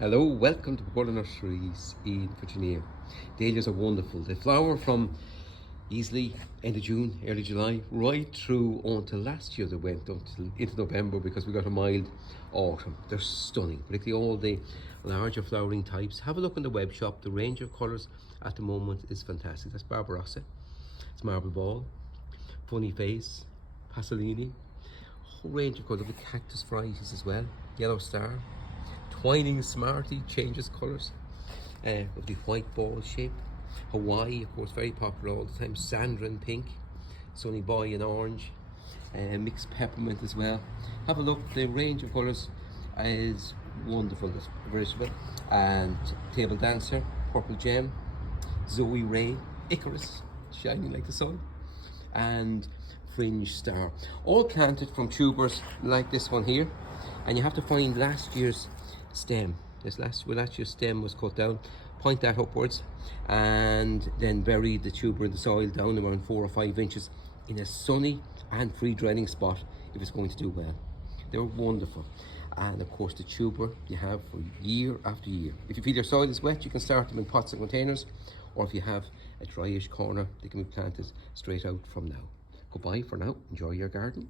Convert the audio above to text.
Hello, welcome to Pergola Nurseries in Virginia. Dahlias are wonderful. They flower from easily end of June, early July, right through until last year. They went until into November because we got a mild autumn. They're stunning, particularly all the larger flowering types. Have a look in the web shop. The range of colours at the moment is fantastic. That's Barbarossa, it's Marble Ball, Funny Face, Pasolini, a whole range of colours, with cactus varieties as well, Yellow Star, Twining Smarty changes colours, with the white ball shape. Hawaii, of course, very popular all the time. Sandra in pink, Sunny Boy in orange, mixed peppermint as well. Have a look, the range of colours is wonderful, it's versatile. And Table Dancer, Purple Gem, Zoe Ray, Icarus, shining like the sun, and Fringe Star. All planted from tubers like this one here. And you have to find last year's stem. Last year's stem was cut down, point that upwards, and then bury the tuber in the soil down around 4 or 5 inches in a sunny and free draining spot if it's going to do well. They're wonderful. And of course the tuber you have for year after year. If you feel your soil is wet, you can start them in pots and containers, or if you have a dryish corner, they can be planted straight out from now. Goodbye for now. Enjoy your garden.